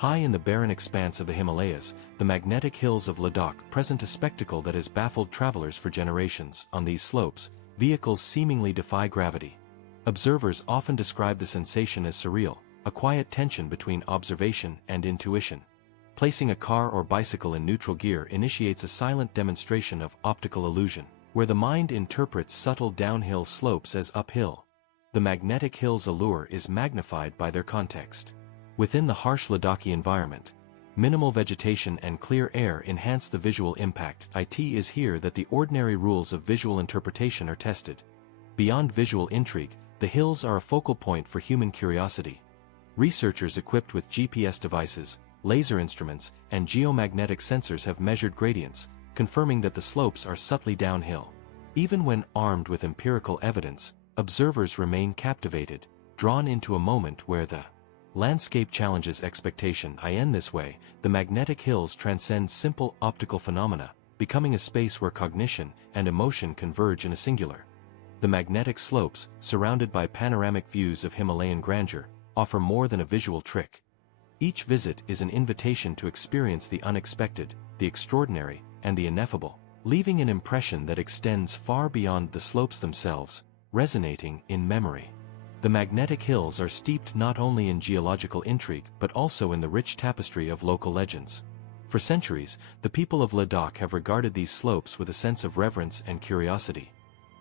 High in the barren expanse of the Himalayas, the Magnetic Hills of Ladakh present a spectacle that has baffled travelers for generations. On these slopes, vehicles seemingly defy gravity. Observers often describe the sensation as surreal, a quiet tension between observation and intuition. Placing a car or bicycle in neutral gear initiates a silent demonstration of optical illusion, where the mind interprets subtle downhill slopes as uphill. The Magnetic Hills' allure is magnified by their context. Within the harsh Ladakhi environment, minimal vegetation and clear air enhance the visual impact. It is here that the ordinary rules of visual interpretation are tested. Beyond visual intrigue, the hills are a focal point for human curiosity. Researchers equipped with GPS devices, laser instruments, and geomagnetic sensors have measured gradients, confirming that the slopes are subtly downhill. Even when armed with empirical evidence, observers remain captivated, drawn into a moment where the landscape challenges expectation. In this way, the Magnetic Hills transcend simple optical phenomena, becoming a space where cognition and emotion converge in a singular. The magnetic slopes, surrounded by panoramic views of Himalayan grandeur, offer more than a visual trick. Each visit is an invitation to experience the unexpected, the extraordinary, and the ineffable, leaving an impression that extends far beyond the slopes themselves, resonating in memory. The Magnetic Hills are steeped not only in geological intrigue but also in the rich tapestry of local legends. For centuries, the people of Ladakh have regarded these slopes with a sense of reverence and curiosity.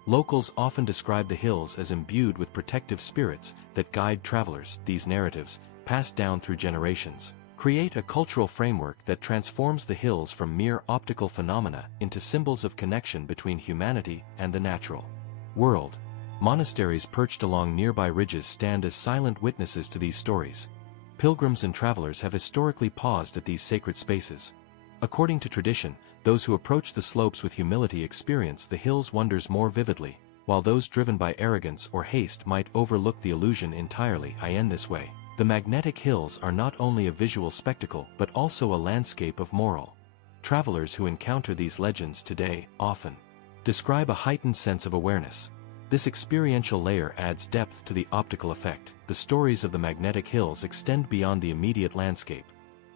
Locals often describe the hills as imbued with protective spirits that guide travelers. These narratives, passed down through generations, create a cultural framework that transforms the hills from mere optical phenomena into symbols of connection between humanity and the natural world. Monasteries perched along nearby ridges stand as silent witnesses to these stories. Pilgrims and travelers have historically paused at these sacred spaces. According to tradition, those who approach the slopes with humility experience the hills' wonders more vividly, while those driven by arrogance or haste might overlook the illusion entirely. In this way, the Magnetic Hills are not only a visual spectacle but also a landscape of moral. Travelers who encounter these legends today often describe a heightened sense of awareness. This experiential layer adds depth to the optical effect. The stories of the Magnetic Hills extend beyond the immediate landscape.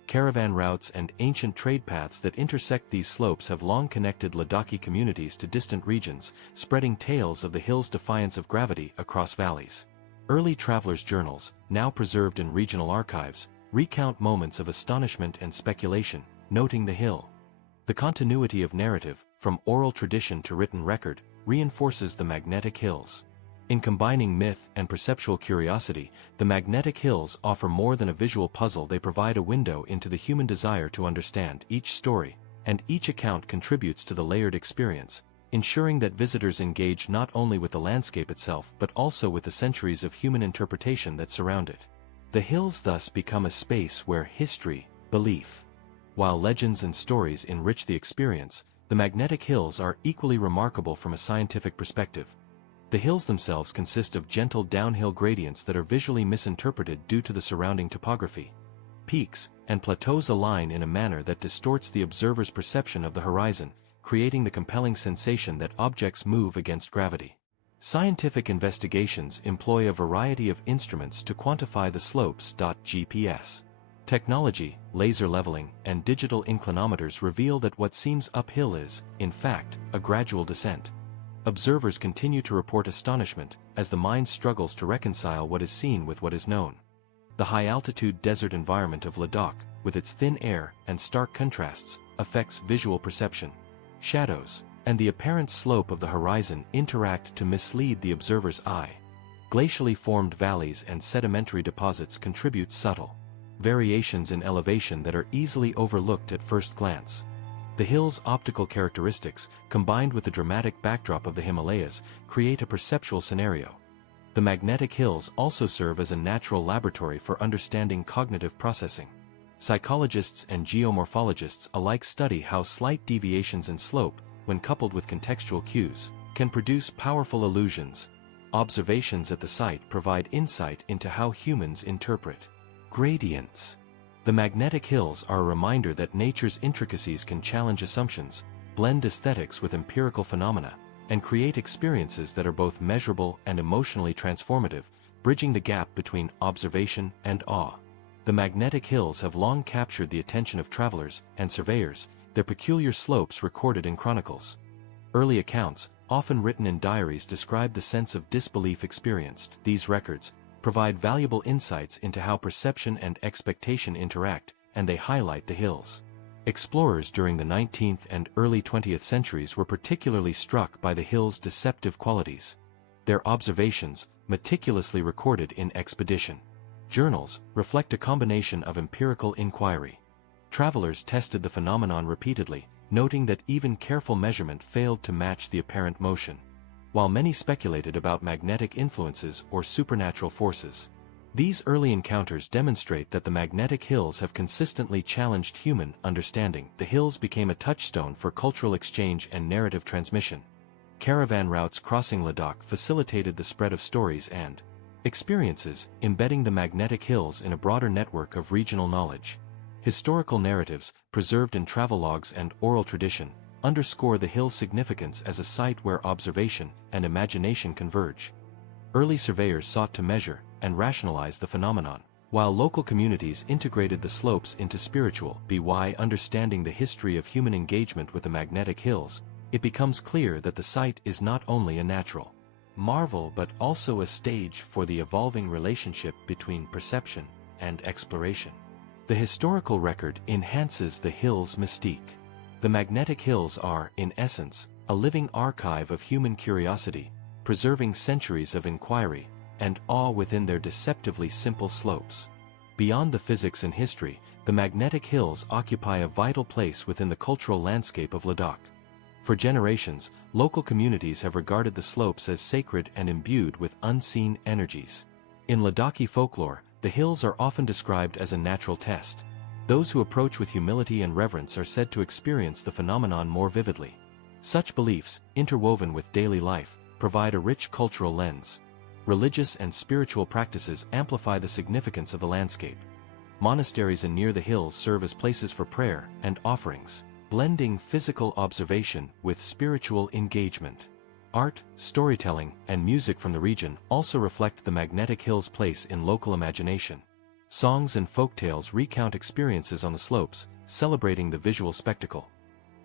Caravan routes and ancient trade paths that intersect these slopes have long connected Ladakhi communities to distant regions, spreading tales of the hills' defiance of gravity across valleys. Early travelers' journals, now preserved in regional archives, recount moments of astonishment and speculation, noting the hill. The continuity of narrative, from oral tradition to written record, reinforces the Magnetic Hills. In combining myth and perceptual curiosity, the Magnetic Hills offer more than a visual puzzle. They provide a window into the human desire to understand. Each story and each account contributes to the layered experience, ensuring that visitors engage not only with the landscape itself but also with the centuries of human interpretation that surround it. The hills thus become a space where history, belief, while legends and stories enrich the experience, the Magnetic Hills are equally remarkable from a scientific perspective. The hills themselves consist of gentle downhill gradients that are visually misinterpreted due to the surrounding topography. Peaks and plateaus align in a manner that distorts the observer's perception of the horizon, creating the compelling sensation that objects move against gravity. Scientific investigations employ a variety of instruments to quantify the slopes. GPS technology, laser leveling, and digital inclinometers reveal that what seems uphill is, in fact, a gradual descent. Observers continue to report astonishment as the mind struggles to reconcile what is seen with what is known. The high-altitude desert environment of Ladakh, with its thin air and stark contrasts, affects visual perception. Shadows and the apparent slope of the horizon interact to mislead the observer's eye. Glacially formed valleys and sedimentary deposits contribute subtle variations in elevation that are easily overlooked at first glance. The hill's optical characteristics, combined with the dramatic backdrop of the Himalayas, create a perceptual scenario. The Magnetic Hills also serve as a natural laboratory for understanding cognitive processing. Psychologists and geomorphologists alike study how slight deviations in slope, when coupled with contextual cues, can produce powerful illusions. Observations at the site provide insight into how humans interpret gradients. The Magnetic Hills are a reminder that nature's intricacies can challenge assumptions, blend aesthetics with empirical phenomena, and create experiences that are both measurable and emotionally transformative, bridging the gap between observation and awe. The Magnetic Hills have long captured the attention of travelers and surveyors, their peculiar slopes recorded in chronicles. Early accounts, often written in diaries, describe the sense of disbelief experienced. These records provide valuable insights into how perception and expectation interact, and they highlight the hills. Explorers during the 19th and early 20th centuries were particularly struck by the hills' deceptive qualities. Their observations, meticulously recorded in expedition journals, reflect a combination of empirical inquiry. Travelers tested the phenomenon repeatedly, noting that even careful measurement failed to match the apparent motion. While many speculated about magnetic influences or supernatural forces, these early encounters demonstrate that the magnetic hills have consistently challenged human understanding. The hills became a touchstone for cultural exchange and narrative transmission. Caravan routes crossing Ladakh facilitated the spread of stories and experiences, embedding the magnetic hills in a broader network of regional knowledge. Historical narratives, preserved in travelogues and oral tradition, underscore the hill's significance as a site where observation and imagination converge. Early surveyors sought to measure and rationalize the phenomenon, while local communities integrated the slopes into spiritual by understanding the history of human engagement with the magnetic hills. It becomes clear that the site is not only a natural marvel but also a stage for the evolving relationship between perception and exploration. The historical record enhances the hill's mystique. The magnetic hills are, in essence, a living archive of human curiosity, preserving centuries of inquiry and awe within their deceptively simple slopes. Beyond the physics and history, the magnetic hills occupy a vital place within the cultural landscape of Ladakh. For generations, local communities have regarded the slopes as sacred and imbued with unseen energies. In Ladakhi folklore, the hills are often described as a natural test. Those who approach with humility and reverence are said to experience the phenomenon more vividly. Such beliefs, interwoven with daily life, provide a rich cultural lens. Religious and spiritual practices amplify the significance of the landscape. Monasteries near the hills serve as places for prayer and offerings, blending physical observation with spiritual engagement. Art, storytelling, and music from the region also reflect the magnetic hills' place in local imagination. Songs and folktales recount experiences on the slopes, celebrating the visual spectacle.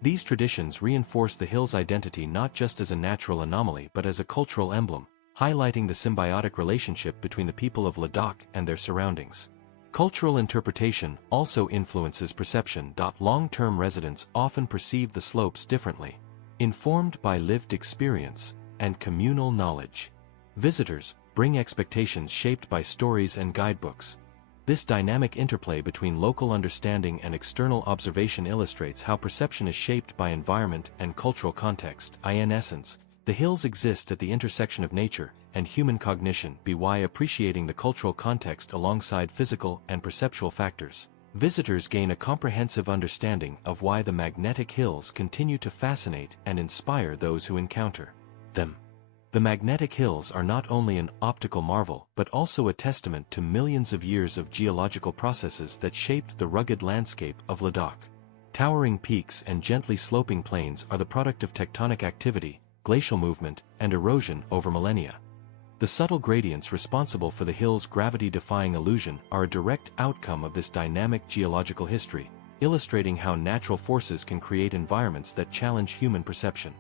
These traditions reinforce the hill's identity not just as a natural anomaly but as a cultural emblem, highlighting the symbiotic relationship between the people of Ladakh and their surroundings. Cultural interpretation also influences perception. Long-term residents often perceive the slopes differently, informed by lived experience and communal knowledge. Visitors bring expectations shaped by stories and guidebooks. This dynamic interplay between local understanding and external observation illustrates how perception is shaped by environment and cultural context. In essence, the hills exist at the intersection of nature and human cognition, by appreciating the cultural context alongside physical and perceptual factors. Visitors gain a comprehensive understanding of why the magnetic hills continue to fascinate and inspire those who encounter them. The magnetic hills are not only an optical marvel but also a testament to millions of years of geological processes that shaped the rugged landscape of Ladakh. Towering peaks and gently sloping plains are the product of tectonic activity, glacial movement, and erosion over millennia. The subtle gradients responsible for the hill's gravity-defying illusion are a direct outcome of this dynamic geological history, illustrating how natural forces can create environments that challenge human perception.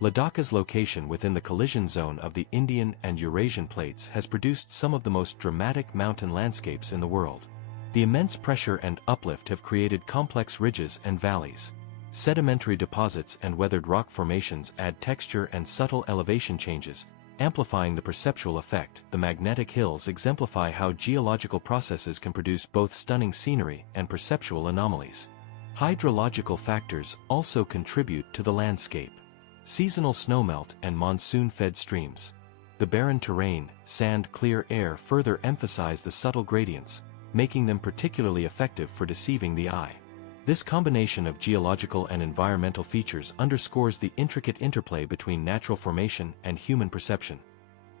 Ladak's location within the collision zone of the Indian and Eurasian plates has produced some of the most dramatic mountain landscapes in the world. The immense pressure and uplift have created complex ridges and valleys. Sedimentary deposits and weathered rock formations add texture and subtle elevation changes, amplifying the perceptual effect. The magnetic hills exemplify how geological processes can produce both stunning scenery and perceptual anomalies. Hydrological factors also contribute to the landscape. Seasonal snowmelt and monsoon-fed streams, the barren terrain, sand-clear air further emphasize the subtle gradients, making them particularly effective for deceiving the eye. This combination of geological and environmental features underscores the intricate interplay between natural formation and human perception.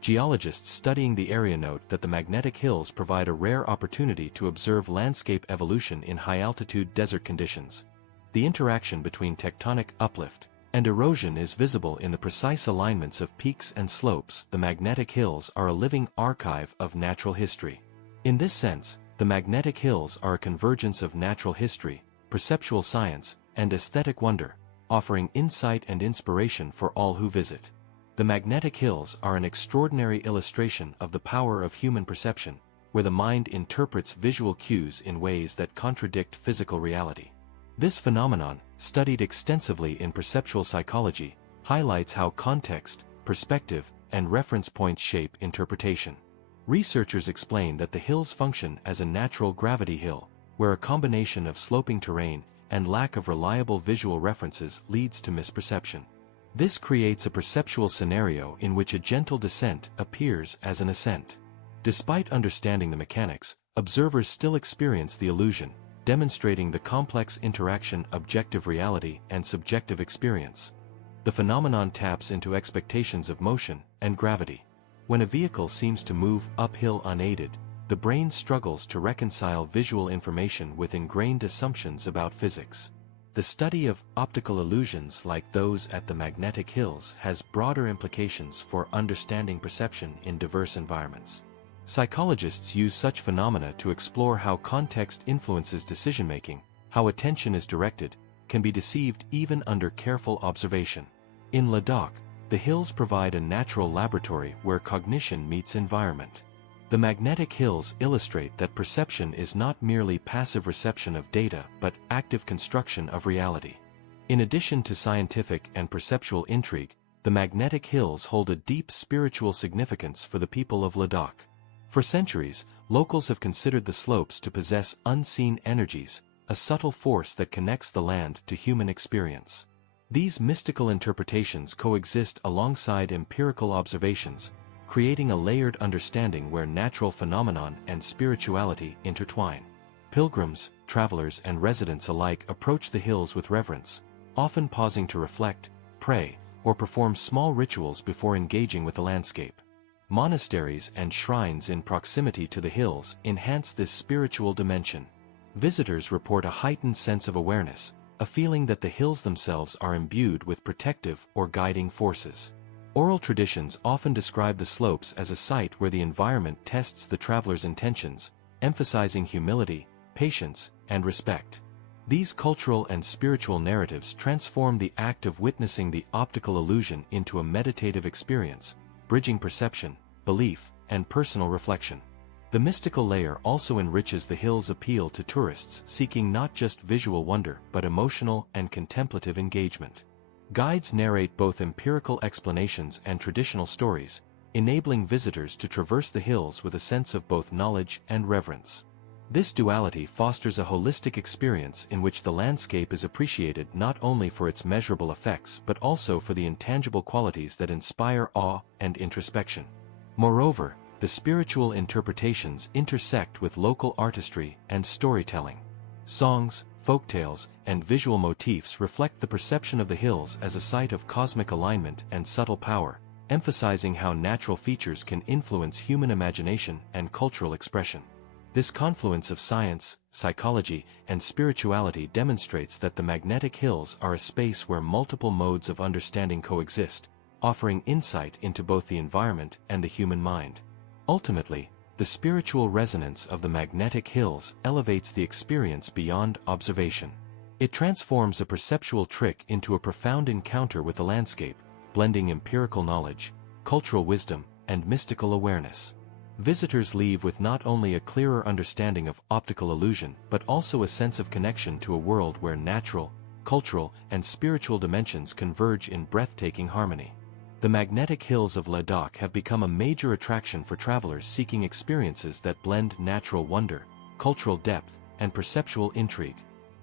Geologists studying the area note that the magnetic hills provide a rare opportunity to observe landscape evolution in high-altitude desert conditions. The interaction between tectonic uplift and erosion is visible in the precise alignments of peaks and slopes. The magnetic hills are a living archive of natural history. In this sense, the Magnetic Hills are a convergence of natural history, perceptual science, and aesthetic wonder, offering insight and inspiration for all who visit. The Magnetic Hills are an extraordinary illustration of the power of human perception, where the mind interprets visual cues in ways that contradict physical reality. This phenomenon, studied extensively in perceptual psychology, highlights how context, perspective, and reference points shape interpretation. Researchers explain that the hills function as a natural gravity hill, where a combination of sloping terrain and lack of reliable visual references leads to misperception. This creates a perceptual scenario in which a gentle descent appears as an ascent. Despite understanding the mechanics, observers still experience the illusion, demonstrating the complex interaction of objective reality and subjective experience. The phenomenon taps into expectations of motion and gravity. When a vehicle seems to move uphill unaided, the brain struggles to reconcile visual information with ingrained assumptions about physics. The study of optical illusions like those at the Magnetic Hills has broader implications for understanding perception in diverse environments. Psychologists use such phenomena to explore how context influences decision-making, how attention is directed, can be deceived even under careful observation. In Ladakh, the hills provide a natural laboratory where cognition meets environment. The Magnetic Hills illustrate that perception is not merely passive reception of data but active construction of reality. In addition to scientific and perceptual intrigue, the Magnetic Hills hold a deep spiritual significance for the people of Ladakh. For centuries, locals have considered the slopes to possess unseen energies, a subtle force that connects the land to human experience. These mystical interpretations coexist alongside empirical observations, creating a layered understanding where natural phenomenon and spirituality intertwine. Pilgrims, travelers, and residents alike approach the hills with reverence, often pausing to reflect, pray, or perform small rituals before engaging with the landscape. Monasteries and shrines in proximity to the hills enhance this spiritual dimension. Visitors report a heightened sense of awareness, a feeling that the hills themselves are imbued with protective or guiding forces. Oral traditions often describe the slopes as a site where the environment tests the traveler's intentions, emphasizing humility, patience, and respect. These cultural and spiritual narratives transform the act of witnessing the optical illusion into a meditative experience, bridging perception, belief, and personal reflection. The mystical layer also enriches the hills' appeal to tourists seeking not just visual wonder but emotional and contemplative engagement. Guides narrate both empirical explanations and traditional stories, enabling visitors to traverse the hills with a sense of both knowledge and reverence. This duality fosters a holistic experience in which the landscape is appreciated not only for its measurable effects but also for the intangible qualities that inspire awe and introspection. Moreover, the spiritual interpretations intersect with local artistry and storytelling. Songs, folktales, and visual motifs reflect the perception of the hills as a site of cosmic alignment and subtle power, emphasizing how natural features can influence human imagination and cultural expression. This confluence of science, psychology, and spirituality demonstrates that the Magnetic Hills are a space where multiple modes of understanding coexist, offering insight into both the environment and the human mind. Ultimately, the spiritual resonance of the Magnetic Hills elevates the experience beyond observation. It transforms a perceptual trick into a profound encounter with the landscape, blending empirical knowledge, cultural wisdom, and mystical awareness. Visitors leave with not only a clearer understanding of optical illusion but also a sense of connection to a world where natural, cultural, and spiritual dimensions converge in breathtaking harmony. The Magnetic Hills of Ladakh have become a major attraction for travelers seeking experiences that blend natural wonder, cultural depth, and perceptual intrigue.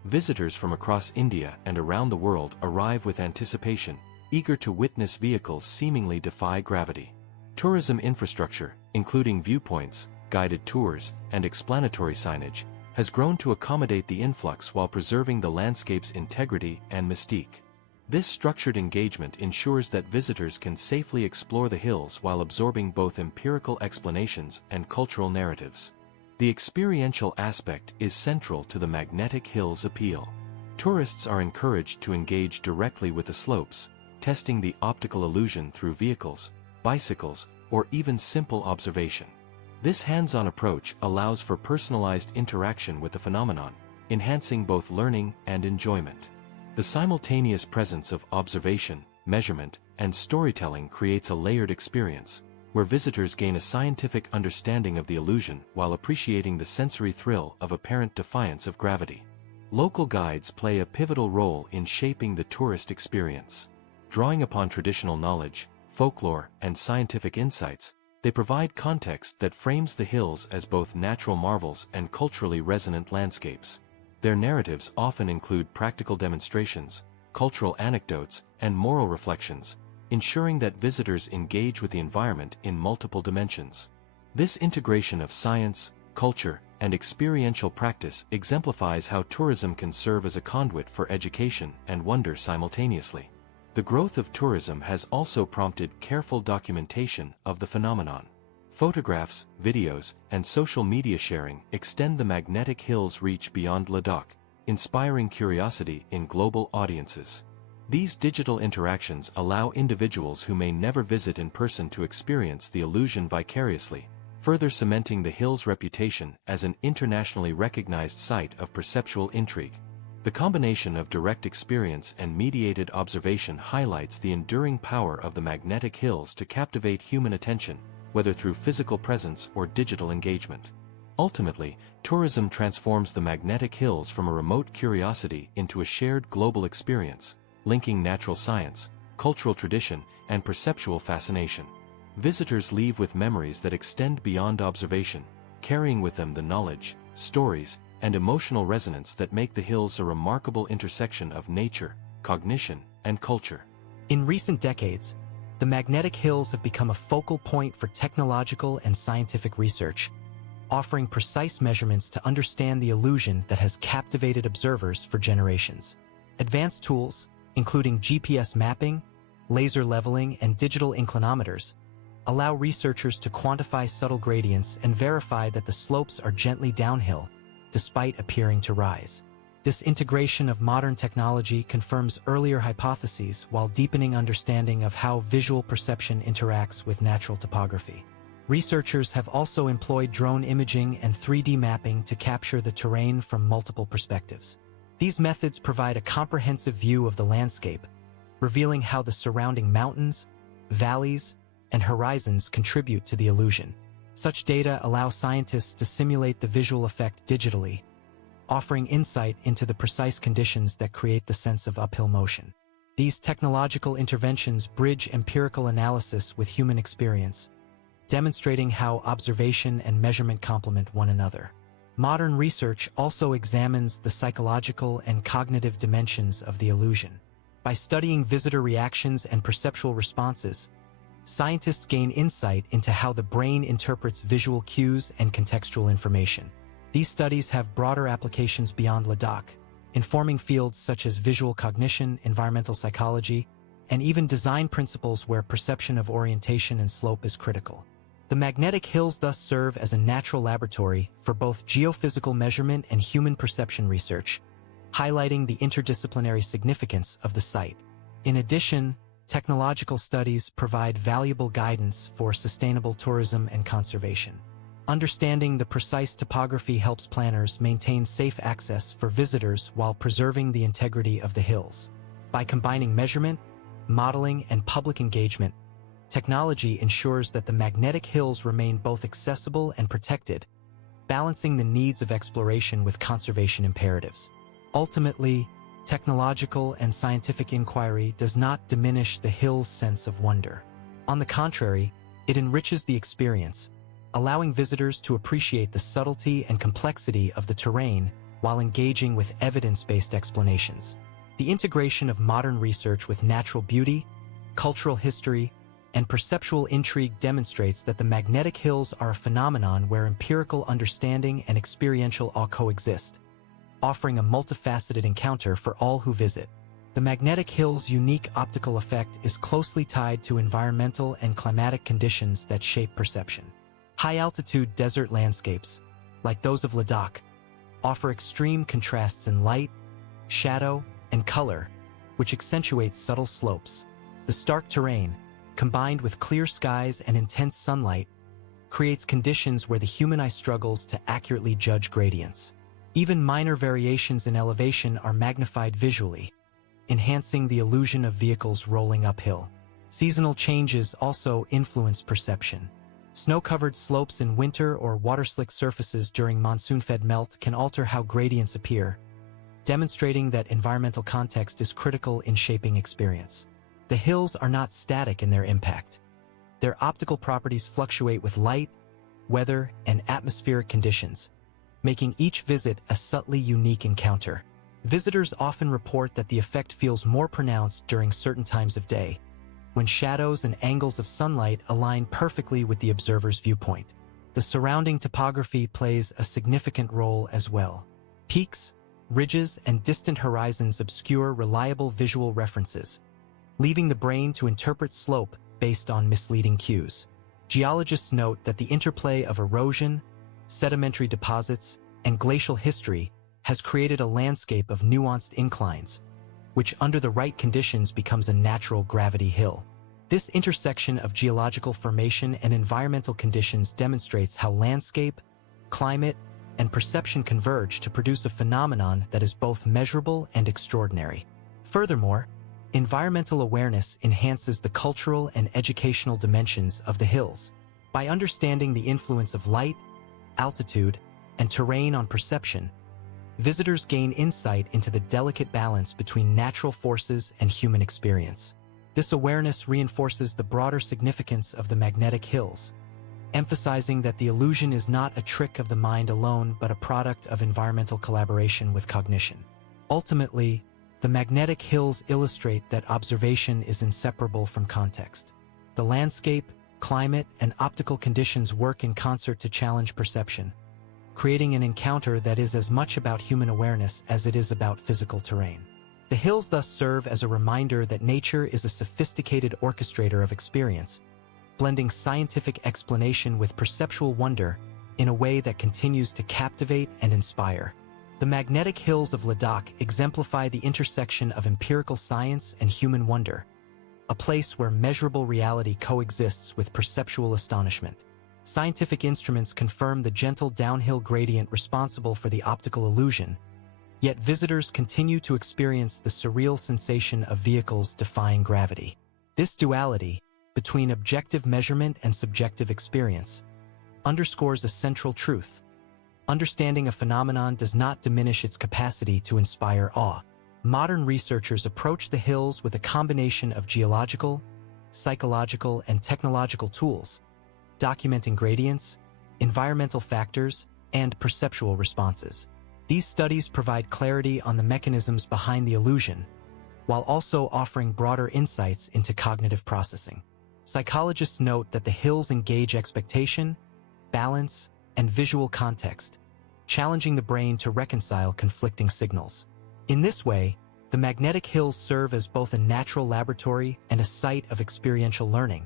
Visitors from across India and around the world arrive with anticipation, eager to witness vehicles seemingly defy gravity. Tourism infrastructure, including viewpoints, guided tours, and explanatory signage, has grown to accommodate the influx while preserving the landscape's integrity and mystique. This structured engagement ensures that visitors can safely explore the hills while absorbing both empirical explanations and cultural narratives. The experiential aspect is central to the Magnetic Hills' appeal. Tourists are encouraged to engage directly with the slopes, testing the optical illusion through vehicles, bicycles, or even simple observation. This hands-on approach allows for personalized interaction with the phenomenon, enhancing both learning and enjoyment. The simultaneous presence of observation, measurement, and storytelling creates a layered experience, where visitors gain a scientific understanding of the illusion while appreciating the sensory thrill of apparent defiance of gravity. Local guides play a pivotal role in shaping the tourist experience. Drawing upon traditional knowledge, folklore, and scientific insights, they provide context that frames the hills as both natural marvels and culturally resonant landscapes. Their narratives often include practical demonstrations, cultural anecdotes, and moral reflections, ensuring that visitors engage with the environment in multiple dimensions. This integration of science, culture, and experiential practice exemplifies how tourism can serve as a conduit for education and wonder simultaneously. The growth of tourism has also prompted careful documentation of the phenomenon. Photographs, videos, and social media sharing extend the Magnetic Hills' reach beyond Ladakh, inspiring curiosity in global audiences. These digital interactions allow individuals who may never visit in person to experience the illusion vicariously, further cementing the hill's reputation as an internationally recognized site of perceptual intrigue. The combination of direct experience and mediated observation highlights the enduring power of the Magnetic Hills to captivate human attention, whether through physical presence or digital engagement. Ultimately, tourism transforms the Magnetic Hills from a remote curiosity into a shared global experience, linking natural science, cultural tradition, and perceptual fascination. Visitors leave with memories that extend beyond observation, carrying with them the knowledge, stories, and emotional resonance that make the hills a remarkable intersection of nature, cognition, and culture. In recent decades, the Magnetic Hills have become a focal point for technological and scientific research, offering precise measurements to understand the illusion that has captivated observers for generations. Advanced tools, including GPS mapping, laser leveling, and digital inclinometers, allow researchers to quantify subtle gradients and verify that the slopes are gently downhill, despite appearing to rise. This integration of modern technology confirms earlier hypotheses while deepening understanding of how visual perception interacts with natural topography. Researchers have also employed drone imaging and 3D mapping to capture the terrain from multiple perspectives. These methods provide a comprehensive view of the landscape, revealing how the surrounding mountains, valleys, and horizons contribute to the illusion. Such data allow scientists to simulate the visual effect digitally, offering insight into the precise conditions that create the sense of uphill motion. These technological interventions bridge empirical analysis with human experience, demonstrating how observation and measurement complement one another. Modern research also examines the psychological and cognitive dimensions of the illusion. By studying visitor reactions and perceptual responses, scientists gain insight into how the brain interprets visual cues and contextual information. These studies have broader applications beyond Ladakh, informing fields such as visual cognition, environmental psychology, and even design principles where perception of orientation and slope is critical. The Magnetic Hills thus serve as a natural laboratory for both geophysical measurement and human perception research, highlighting the interdisciplinary significance of the site. In addition, technological studies provide valuable guidance for sustainable tourism and conservation. Understanding the precise topography helps planners maintain safe access for visitors while preserving the integrity of the hills. By combining measurement, modeling, and public engagement, technology ensures that the Magnetic Hills remain both accessible and protected, balancing the needs of exploration with conservation imperatives. Ultimately, technological and scientific inquiry does not diminish the hill's sense of wonder. On the contrary, it enriches the experience, allowing visitors to appreciate the subtlety and complexity of the terrain while engaging with evidence-based explanations. The integration of modern research with natural beauty, cultural history, and perceptual intrigue demonstrates that the Magnetic Hills are a phenomenon where empirical understanding and experiential awe coexist, offering a multifaceted encounter for all who visit. The Magnetic Hills' unique optical effect is closely tied to environmental and climatic conditions that shape perception. High-altitude desert landscapes, like those of Ladakh, offer extreme contrasts in light, shadow, and color, which accentuates subtle slopes. The stark terrain, combined with clear skies and intense sunlight, creates conditions where the human eye struggles to accurately judge gradients. Even minor variations in elevation are magnified visually, enhancing the illusion of vehicles rolling uphill. Seasonal changes also influence perception. Snow-covered slopes in winter or water-slick surfaces during monsoon-fed melt can alter how gradients appear, demonstrating that environmental context is critical in shaping experience. The hills are not static in their impact. Their optical properties fluctuate with light, weather, and atmospheric conditions, making each visit a subtly unique encounter. Visitors often report that the effect feels more pronounced during certain times of day, when shadows and angles of sunlight align perfectly with the observer's viewpoint. The surrounding topography plays a significant role as well. Peaks, ridges, and distant horizons obscure reliable visual references, leaving the brain to interpret slope based on misleading cues. Geologists note that the interplay of erosion, sedimentary deposits, and glacial history has created a landscape of nuanced inclines, which under the right conditions becomes a natural gravity hill. This intersection of geological formation and environmental conditions demonstrates how landscape, climate, and perception converge to produce a phenomenon that is both measurable and extraordinary. Furthermore, environmental awareness enhances the cultural and educational dimensions of the hills. By understanding the influence of light, altitude, and terrain on perception, visitors gain insight into the delicate balance between natural forces and human experience. This awareness reinforces the broader significance of the Magnetic Hills, emphasizing that the illusion is not a trick of the mind alone but a product of environmental collaboration with cognition. Ultimately, the Magnetic Hills illustrate that observation is inseparable from context. The landscape, climate, and optical conditions work in concert to challenge perception, creating an encounter that is as much about human awareness as it is about physical terrain. The hills thus serve as a reminder that nature is a sophisticated orchestrator of experience, blending scientific explanation with perceptual wonder in a way that continues to captivate and inspire. The Magnetic Hills of Ladakh exemplify the intersection of empirical science and human wonder, a place where measurable reality coexists with perceptual astonishment. Scientific instruments confirm the gentle downhill gradient responsible for the optical illusion, yet visitors continue to experience the surreal sensation of vehicles defying gravity. This duality, between objective measurement and subjective experience, underscores a central truth. Understanding a phenomenon does not diminish its capacity to inspire awe. Modern researchers approach the hills with a combination of geological, psychological, and technological tools, documenting gradients, environmental factors, and perceptual responses. These studies provide clarity on the mechanisms behind the illusion, while also offering broader insights into cognitive processing. Psychologists note that the hills engage expectation, balance, and visual context, challenging the brain to reconcile conflicting signals. In this way, the Magnetic Hills serve as both a natural laboratory and a site of experiential learning,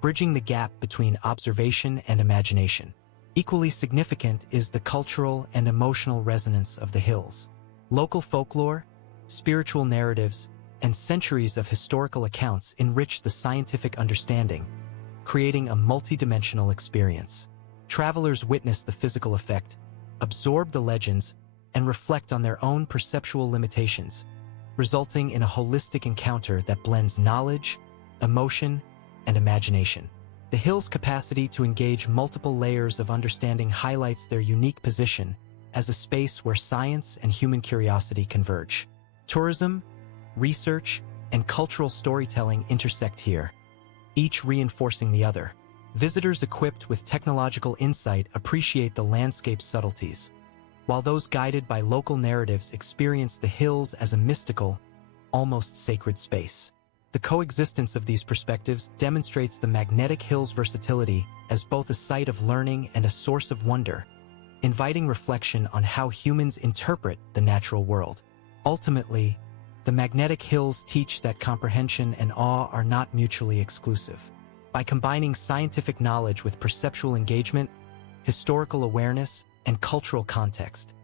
bridging the gap between observation and imagination. Equally significant is the cultural and emotional resonance of the hills. Local folklore, spiritual narratives, and centuries of historical accounts enrich the scientific understanding, creating a multidimensional experience. Travelers witness the physical effect, absorb the legends, and reflect on their own perceptual limitations, resulting in a holistic encounter that blends knowledge, emotion, and imagination. The hill's capacity to engage multiple layers of understanding highlights their unique position as a space where science and human curiosity converge. Tourism, research, and cultural storytelling intersect here, each reinforcing the other. Visitors equipped with technological insight appreciate the landscape's subtleties, while those guided by local narratives experience the hills as a mystical, almost sacred space. The coexistence of these perspectives demonstrates the Magnetic Hills' versatility as both a site of learning and a source of wonder, inviting reflection on how humans interpret the natural world. Ultimately, the Magnetic Hills teach that comprehension and awe are not mutually exclusive. By combining scientific knowledge with perceptual engagement, historical awareness, and cultural context,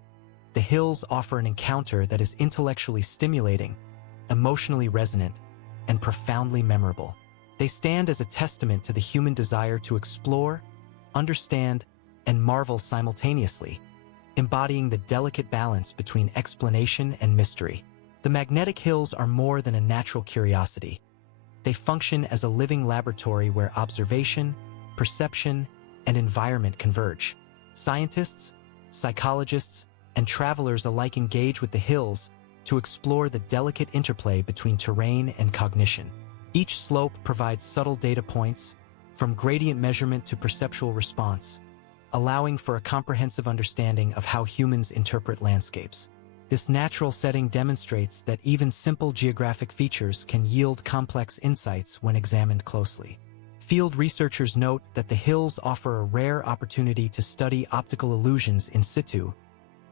the hills offer an encounter that is intellectually stimulating, emotionally resonant, and profoundly memorable. They stand as a testament to the human desire to explore, understand, and marvel simultaneously, embodying the delicate balance between explanation and mystery. The magnetic hills are more than a natural curiosity. They function as a living laboratory where observation, perception, and environment converge. Scientists, psychologists, and travelers alike engage with the hills to explore the delicate interplay between terrain and cognition. Each slope provides subtle data points, from gradient measurement to perceptual response, allowing for a comprehensive understanding of how humans interpret landscapes. This natural setting demonstrates that even simple geographic features can yield complex insights when examined closely. Field researchers note that the hills offer a rare opportunity to study optical illusions in situ,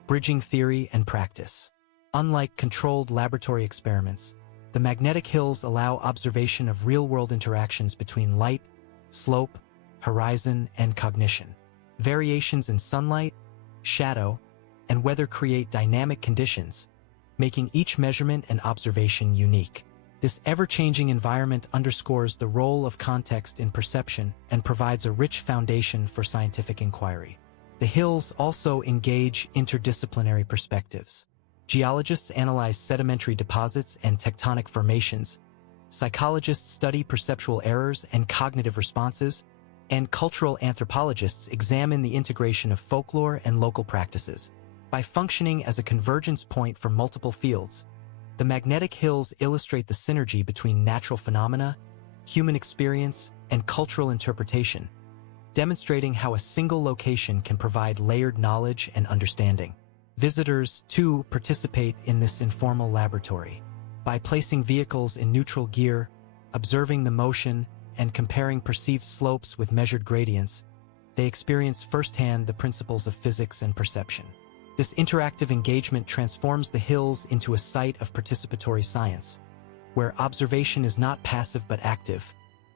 bridging theory and practice. Unlike controlled laboratory experiments, the magnetic hills allow observation of real-world interactions between light, slope, horizon, and cognition. Variations in sunlight, shadow, and weather create dynamic conditions, making each measurement and observation unique. This ever-changing environment underscores the role of context in perception and provides a rich foundation for scientific inquiry. The hills also engage interdisciplinary perspectives. Geologists analyze sedimentary deposits and tectonic formations, psychologists study perceptual errors and cognitive responses, and cultural anthropologists examine the integration of folklore and local practices. By functioning as a convergence point for multiple fields, the magnetic hills illustrate the synergy between natural phenomena, human experience, and cultural interpretation, demonstrating how a single location can provide layered knowledge and understanding. Visitors, too, participate in this informal laboratory. By placing vehicles in neutral gear, observing the motion, and comparing perceived slopes with measured gradients, they experience firsthand the principles of physics and perception. This interactive engagement transforms the hills into a site of participatory science, where observation is not passive but active,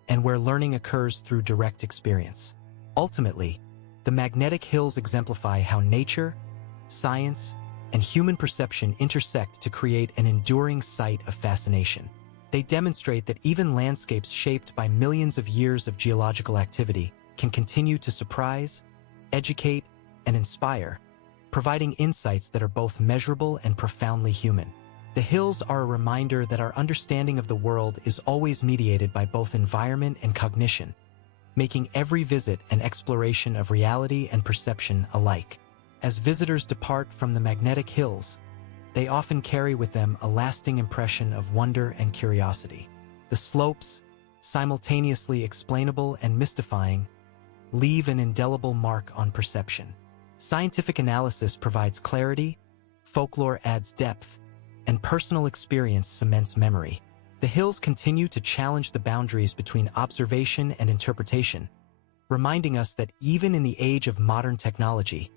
and where learning occurs through direct experience. Ultimately, the magnetic hills exemplify how nature, science, and human perception intersect to create an enduring site of fascination. They demonstrate that even landscapes shaped by millions of years of geological activity can continue to surprise, educate, and inspire, providing insights that are both measurable and profoundly human. The hills are a reminder that our understanding of the world is always mediated by both environment and cognition, making every visit an exploration of reality and perception alike. As visitors depart from the magnetic hills, they often carry with them a lasting impression of wonder and curiosity. The slopes, simultaneously explainable and mystifying, leave an indelible mark on perception. Scientific analysis provides clarity, folklore adds depth, and personal experience cements memory. The hills continue to challenge the boundaries between observation and interpretation, reminding us that even in the age of modern technology,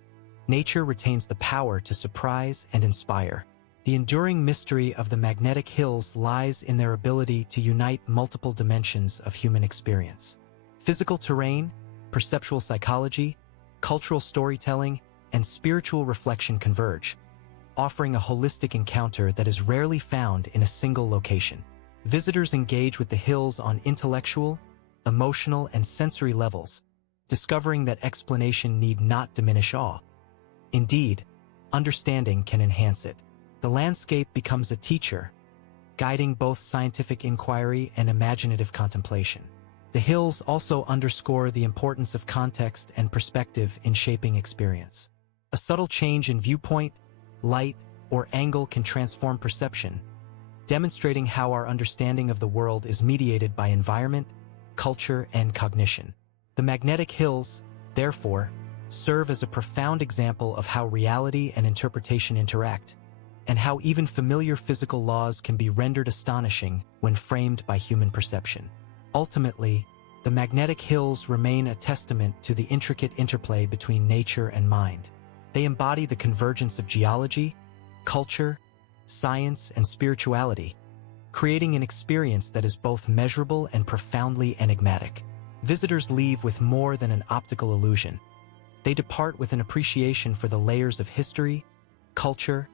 nature retains the power to surprise and inspire. The enduring mystery of the magnetic hills lies in their ability to unite multiple dimensions of human experience. Physical terrain, perceptual psychology, cultural storytelling, and spiritual reflection converge, offering a holistic encounter that is rarely found in a single location. Visitors engage with the hills on intellectual, emotional, and sensory levels, discovering that explanation need not diminish awe. Indeed, understanding can enhance it. The landscape becomes a teacher, guiding both scientific inquiry and imaginative contemplation. The hills also underscore the importance of context and perspective in shaping experience. A subtle change in viewpoint, light, or angle can transform perception, demonstrating how our understanding of the world is mediated by environment, culture, and cognition. The magnetic hills, therefore, serve as a profound example of how reality and interpretation interact, and how even familiar physical laws can be rendered astonishing when framed by human perception. Ultimately, the magnetic hills remain a testament to the intricate interplay between nature and mind. They embody the convergence of geology, culture, science, and spirituality, creating an experience that is both measurable and profoundly enigmatic. Visitors leave with more than an optical illusion. They depart with an appreciation for the layers of history, culture,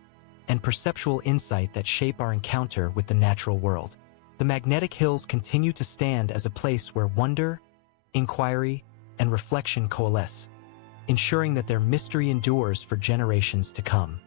and perceptual insight that shape our encounter with the natural world. The magnetic hills continue to stand as a place where wonder, inquiry, and reflection coalesce, ensuring that their mystery endures for generations to come.